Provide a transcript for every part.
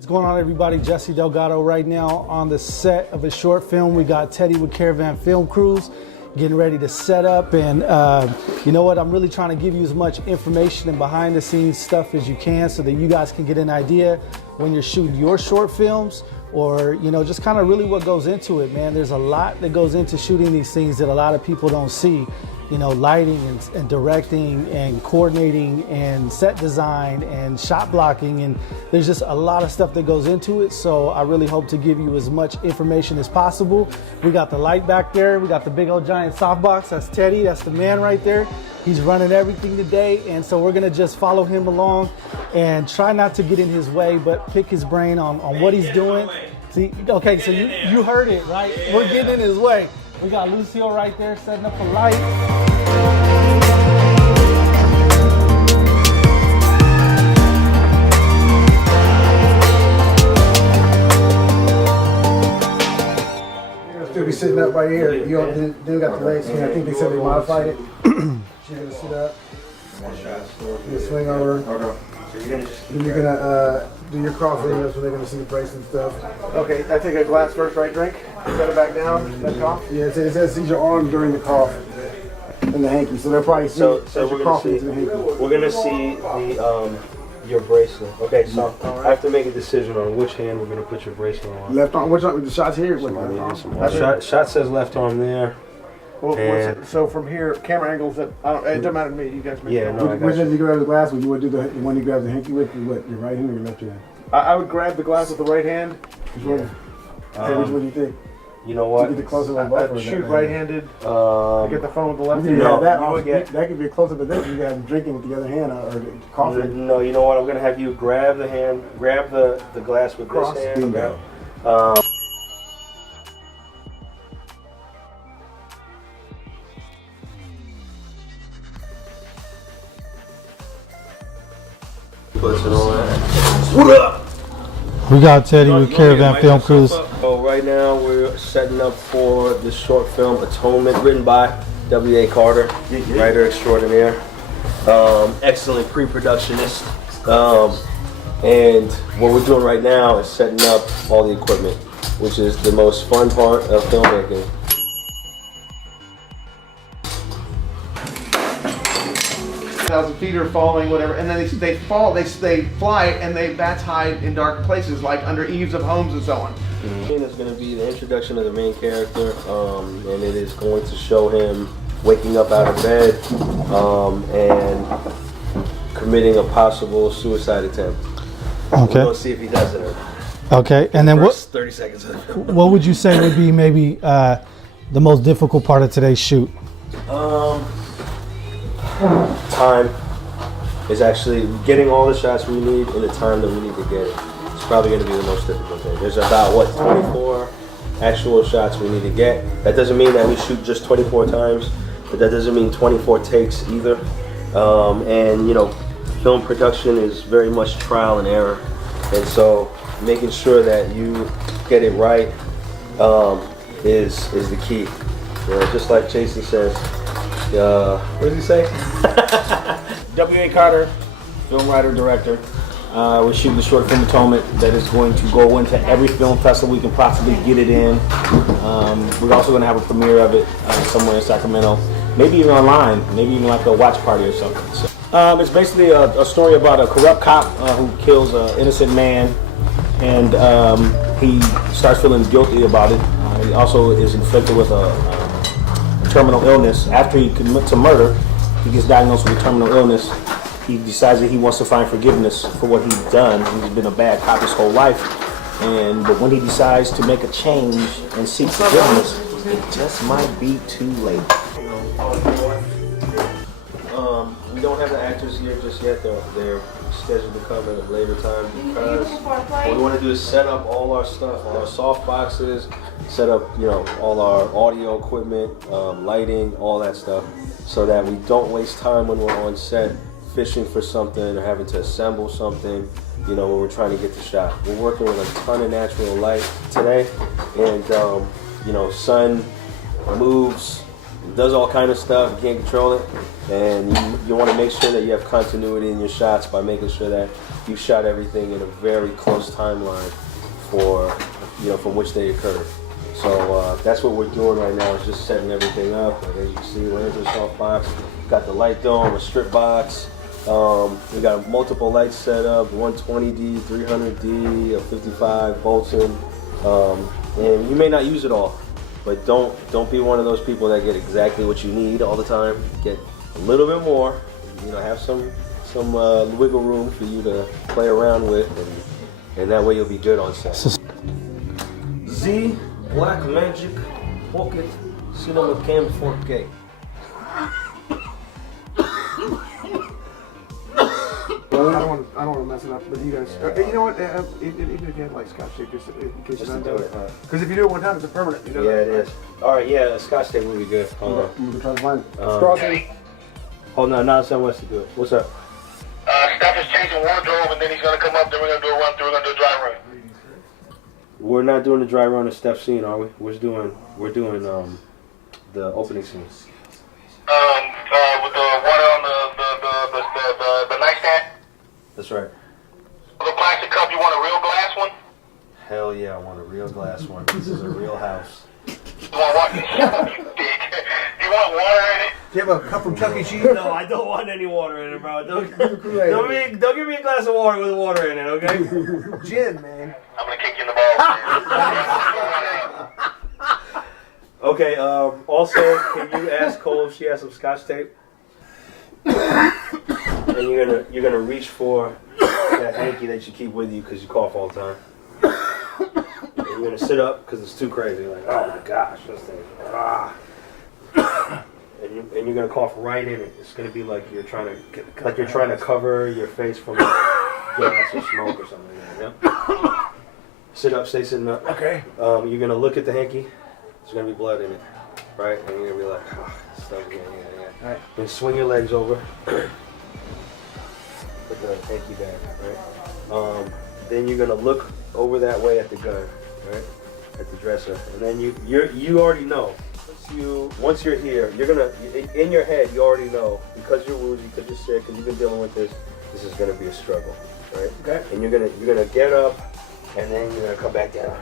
What's going on, everybody? Jesse Delgado right now on the set of a short film. We got Teddy with Caravan Film Crews getting ready to set up, and you know what, I'm really trying to give you as much information and behind the scenes stuff as you can so that you guys can get an idea when you're shooting your short films, or you know, just kind of really what goes into it, man. There's a lot that goes into shooting these things that a lot of people don't see. You know, lighting and directing and coordinating and set design and shot blocking, and there's just a lot of stuff that goes into it. So I really hope to give you as much information as possible. We got the light back there. We got the big old giant softbox. That's Teddy. That's the man right there. He's running everything today, and so we're gonna just follow him along and try not to get in his way, but pick his brain on what he's doing. See, okay, so you heard it, right? We're getting in his way. We got Lucio right there setting up the light. Still be sitting up right here. You don't, they got the legs here. I think they said they modified it. She's gonna sit up. You swing over. Then you're gonna do your crossing. That's when they're gonna see the brace and stuff. Okay, I take a glass first, right? Drink. Set it back down. Let cough. Yeah, it says see your arm during the cough and the hanky. So they'll probably see. So we're gonna see. We're gonna see the your bracelet. Okay, so I have to make a decision on which hand we're gonna put your bracelet on. Left arm. Which arm? The shots here. Shot says left arm there. Well, so from here, camera angles. It doesn't matter to me. You guys make it. No, which hand you grab the glass with? You want to do the one you grab the hanky with? What? Your right hand or your left hand? I would grab the glass with the right hand. Which one? Which one do you think? You know what? To get the close up I'd shoot right-handed. Get the phone with the left hand. No, that could be a close up, but then you got him drinking with the other hand or coffee. No, you know what? I'm gonna have you grab the hand, grab the glass with this hand. What up? We got Teddy with Caravan Film Crews. So right now we're setting up for the short film Atonement, written by W.A. Carter, writer extraordinaire, excellent pre-productionist. And what we're doing right now is setting up all the equipment, which is the most fun part of filmmaking. Thousand feet are falling, whatever, and then they fall, they fly, and they bats hide in dark places, like under eaves of homes and so on. It's going to be the introduction of the main character, and it is going to show him waking up out of bed and committing a possible suicide attempt. Okay. We'll see if he does it. Okay, and then what? 30 seconds of the film. What would you say would be maybe the most difficult part of today's shoot? Time is actually getting all the shots we need in the time that we need to get it. It's probably going to be the most difficult thing. There's about 24 actual shots we need to get. That doesn't mean that we shoot just 24 times, but that doesn't mean 24 takes either. And you know, film production is very much trial and error, and so making sure that you get it right is the key. You know, just like Jason says. What does he say? W.A. Carter, film writer, director. We're shooting the short film Atonement that is going to go into every film festival we can possibly get it in. We're also going to have a premiere of it somewhere in Sacramento, maybe even online, maybe even like a watch party or something. So, it's basically a story about a corrupt cop who kills an innocent man, and he starts feeling guilty about it. He also is inflicted with a terminal illness. After he commits a murder, he gets diagnosed with a terminal illness. He decides that he wants to find forgiveness for what he's done. He's been a bad cop his whole life, but when he decides to make a change and seek forgiveness, it just might be too late. We don't have the actors here just yet. They're scheduled to come at a later time because what we want to do is set up all our stuff, all our soft boxes, set up, you know, all our audio equipment, lighting, all that stuff, so that we don't waste time when we're on set fishing for something or having to assemble something, you know, when we're trying to get the shot. We're working with a ton of natural light today, and you know, sun moves It does all kind of stuff. You can't control it, and you want to make sure that you have continuity in your shots by making sure that you shot everything in a very close timeline for from which they occurred. So that's what we're doing right now. Is just setting everything up. Like, as you can see, lantern softbox, got the light dome, a strip box. We got multiple lights set up, 120D, 300D, a 55 Bolton, and you may not use it all, but don't be one of those people that get exactly what you need all the time. Get a little bit more, have some wiggle room for you to play around with, and that way you'll be good on set. Z Black Magic Pocket Cinema Cam 4K. I don't want to mess it up, but you guys, you know what? Even if you had like Scotch tape, just in case you don't do it. Because if you do it one time, it's a permanent. You know Yeah, it is. All right, yeah, Scotch tape would be good. Hold on. I'm gonna try to find crossing. Hold on, now someone wants to do it. What's up? Steph is changing wardrobe, and then he's gonna come up. Then we're gonna do a run through. We're gonna do a dry run. We're not doing the dry run of Steph's scene, are we? We're doing the opening scene. With the water on the nightstand. That's right. The plastic cup. You want a real glass one? Hell yeah, I want a real glass one. This is a real house. You want water? You want water in it? Do you have a cup from Chuck E. Cheese? No, I don't want any water in it, bro. Don't give me a glass of water with water in it, okay? Gin, man. I'm gonna kick you in the balls. Okay. Also, can you ask Cole if she has some Scotch tape? And you're gonna reach for that hanky that you keep with you because you cough all the time. And you're gonna sit up because it's too crazy. You're like, oh my gosh, this thing. Ah. And you're gonna cough right in it. It's gonna be like you're trying to cover your face from gas or smoke or something like that. Yeah? Sit up, stay sitting up. Okay. You're gonna look at the hanky. There's gonna be blood in it, right? And you're gonna be like, oh, stuff again, yeah. All right. Then swing your legs over. Put the hanky back, right? Then you're gonna look over that way at the gun, right? At the dresser, and then you already know. Once you're here, you're gonna in your head you already know because you're woozy, because you're sick, because you've been dealing with this. This is gonna be a struggle, right? Okay. And you're gonna get up, and then you're gonna come back down,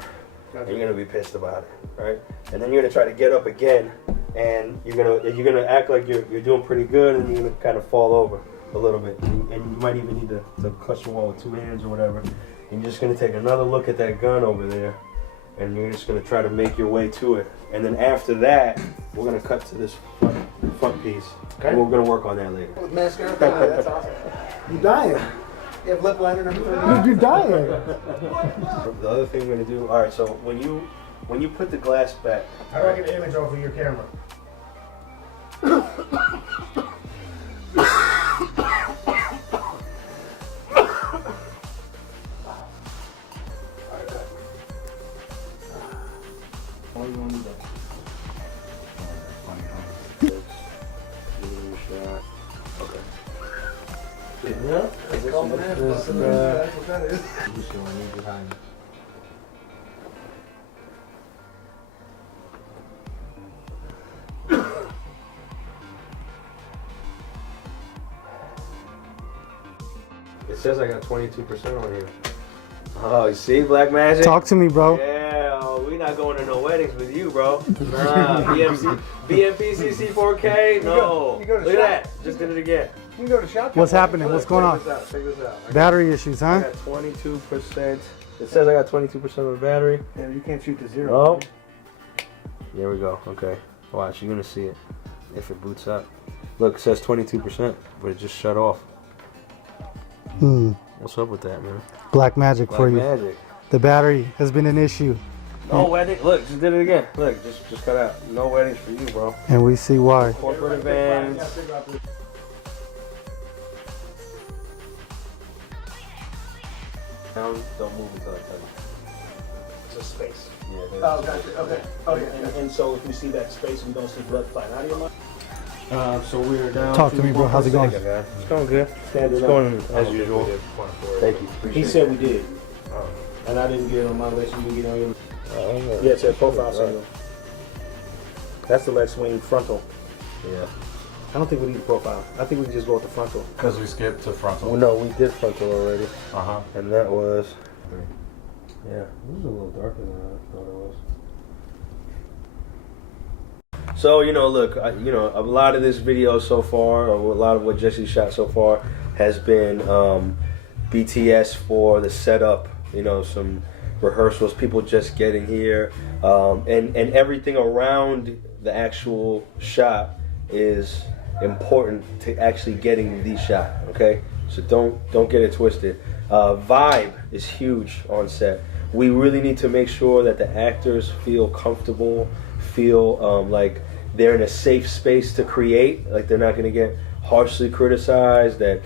and you're gonna be pissed about it, right? And then you're gonna try to get up again, and you're gonna act like you're doing pretty good, and you're gonna kind of fall over a little bit, and you might even need to clutch the wall with two hands or whatever. And you're just gonna take another look at that gun over there, and you're just gonna try to make your way to it. And then after that, we're gonna cut to this front piece. Okay. And we're gonna work on that later. With mascara? That's awesome. You're dying. You have lip liner and everything? You're dying. The other thing we're gonna do, all right, so when you put the glass back. How do I get an image off of your camera? Yeah, That's what that is. It says I got 22% on here. Oh, you see, Black Magic? Talk to me, bro. Yeah, we not going to no weddings with you, bro. Nah, BMPCC 4K? No. You go to Look shop. at that. Just did it again. You can go to shop. What's happening? What's going on? Check this out. Battery issues, I huh? got 22%. It says I got 22% of the battery. Yeah, you can't shoot to zero. Oh. There we go. Okay. Watch, you're going to see it if it boots up. Look, it says 22%, but it just shut off. What's up with that, man? Black magic for you. Magic. The battery has been an issue, No wedding. Look, just did it again. Look, just cut out. No weddings for you, bro. and we see why. Corporate events. Don't move until I tell you. It's a space. Yeah. Oh, gotcha. Okay. Okay. And so if we see that space, we don't see blood flying out of your mouth. So we're down. Talk to me, bro. How's it going? It's going good. It's going as usual. Thank you. He said we did. And I didn't get it on my list. You didn't get it on your. Yeah, it said profile single. That's the leg swing frontal. Yeah. I don't think we need profile. I think we can just go with the frontal. Because we skipped to frontal. Well, no, we did frontal already, Uh-huh. and that was. Yeah, it was a little darker than I thought it was. So, look, a lot of this video so far, or a lot of what Jesse shot so far, has been BTS for the setup, some rehearsals, people just getting here, and everything around the actual shot is important to actually getting the shot, okay? So don't get it twisted. Vibe is huge on set. We really need to make sure that the actors feel comfortable, feel like they're in a safe space to create, like they're not going to get harshly criticized, that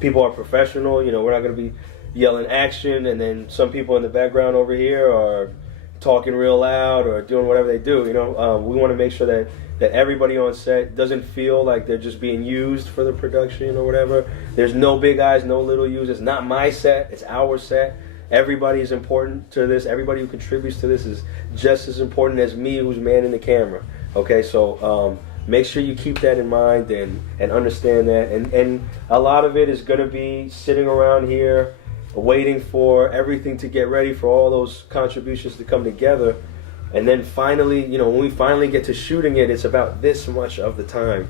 people are professional. We're not going to be yelling action and then some people in the background over here are talking real loud or doing whatever they do. We want to make sure that everybody on set doesn't feel like they're just being used for the production or whatever. There's no big eyes, no little U's. It's not my set, it's our set. Everybody is important to this. Everybody who contributes to this is just as important as me who's manning the camera. Okay, so make sure you keep that in mind and understand that. And a lot of it is going to be sitting around here waiting for everything to get ready for all those contributions to come together. And then finally, when we finally get to shooting it, it's about this much of the time,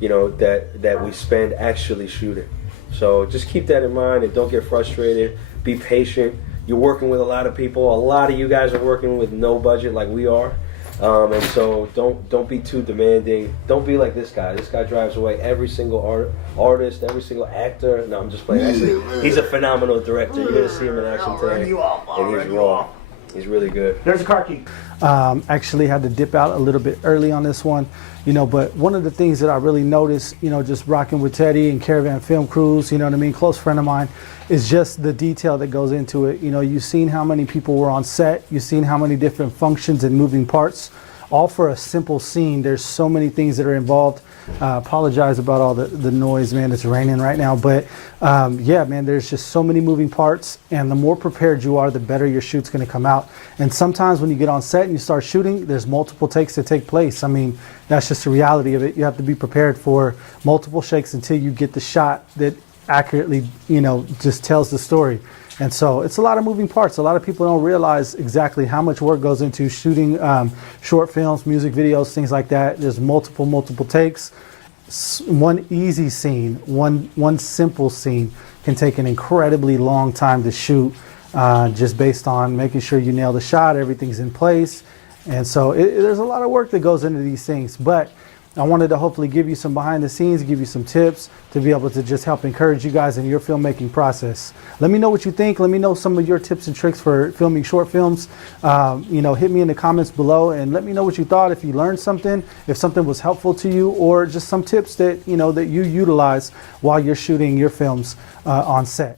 that we spend actually shooting. So just keep that in mind and don't get frustrated. Be patient. You're working with a lot of people. A lot of you guys are working with no budget like we are. And so don't be too demanding. Don't be like this guy. This guy drives away every single artist, every single actor. No, I'm just playing. Actually, he's a phenomenal director. You're gonna see him in action today, and he's raw. He's really good. There's a car key. Actually had to dip out a little bit early on this one, but one of the things that I really noticed, just rocking with Teddy and Caravan Film Crews, close friend of mine, is just the detail that goes into it. You've seen how many people were on set, you've seen how many different functions and moving parts, all for a simple scene. There's so many things that are involved. Apologize about all the noise, man. It's raining right now, but yeah, man, there's just so many moving parts, and the more prepared you are, the better your shoot's going to come out. And sometimes when you get on set and you start shooting, there's multiple takes that take place. I mean, that's just the reality of it. You have to be prepared for multiple shakes until you get the shot that accurately, just tells the story. And so it's a lot of moving parts. A lot of people don't realize exactly how much work goes into shooting short films, music videos, things like that. There's multiple takes. One easy scene, one simple scene can take an incredibly long time to shoot, just based on making sure you nail the shot, everything's in place. And so there's a lot of work that goes into these things. But I wanted to hopefully give you some behind the scenes, give you some tips to be able to just help encourage you guys in your filmmaking process. Let me know what you think. Let me know some of your tips and tricks for filming short films. Hit me in the comments below and let me know what you thought, if you learned something, if something was helpful to you, or just some tips that, that you utilize while you're shooting your films on set.